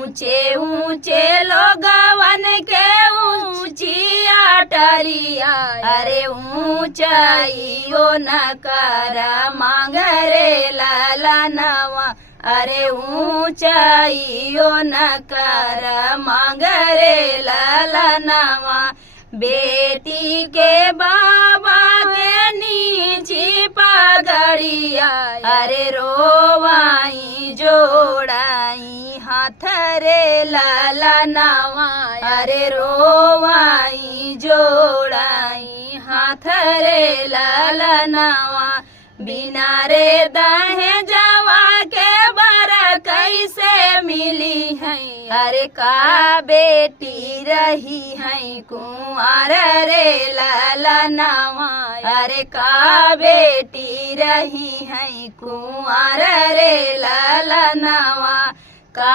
ऊंचे ऊंचे लोगवन के ऊंची अटरिया अरे ऊंचाइयो न कर मांग रे ललनवा अरे ऊंचाइयो न कर मांग रे ललनवा बेटी के बाबा के नीची पगड़िया अरे रोवाई जोड़ाई हाथ रे ललनवा अरे रोवाई जोड़ाई हाथ रे ललनवा बिना रे दहे जावा के बर कैसे मिली है अरे का बेटी रही है कुंवर रे ललनवा अरे का बेटी रही है कुंवर रे ललनवा का